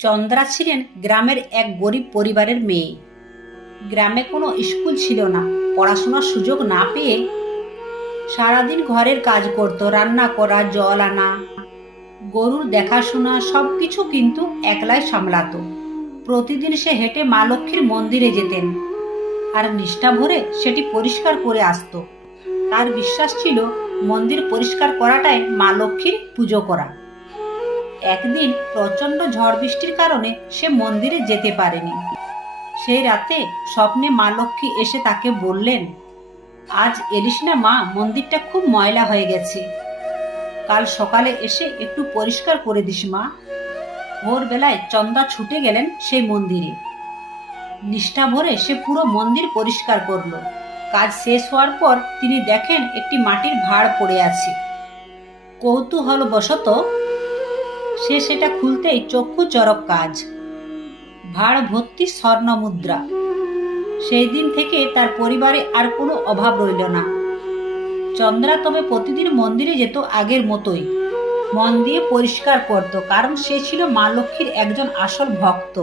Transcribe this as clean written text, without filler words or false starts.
চন্দ্রা ছিলেন গ্রামের এক গরিব পরিবারের মেয়ে। গ্রামে কোনো স্কুল ছিল না। পড়াশোনার সুযোগ না পেয়ে সারাদিন ঘরের কাজ করত, রান্না করা, জল আনা, গরুর দেখাশোনা সবকিছু কিন্তু একলাই সামলাতো। প্রতিদিন সে হেঁটে মা লক্ষ্মীর মন্দিরে যেতেন আর নিষ্ঠা ভরে সেটি পরিষ্কার করে আসতো। তার বিশ্বাস ছিল মন্দির পরিষ্কার করাটাই মা লক্ষ্মীর পুজো করা। একদিন প্রচণ্ড ঝড় বৃষ্টির কারণে সে মন্দিরে যেতে পারেনি। সেই রাতে স্বপ্নে মা লক্ষ্মী এসে তাকে বললেন, আজ এলিস না মা, মন্দিরটা খুব ময়লা হয়ে গেছে, কাল সকালে এসে একটু পরিষ্কার করে দিস মা। ভোরবেলায় চন্দা ছুটে গেলেন সেই মন্দিরে। নিষ্ঠা ভরে সে পুরো মন্দির পরিষ্কার করলো। কাজ শেষ হওয়ার পর তিনি দেখেন একটি মাটির ভাঁড় পড়ে আছে। কৌতূহলবশত সে সেটা খুলতেই চক্ষু চড়ক কাজ, ভাঁড় ভর্তি স্বর্ণ মুদ্রা। সেই দিন থেকে তার পরিবারে আর কোনো অভাব রইল না। চন্দ্রা তবে প্রতিদিন মন্দিরে যেত আগের মতোই, মন দিয়ে পরিষ্কার করত, কারণ সে ছিল মা লক্ষ্মীর একজন আসল ভক্ত।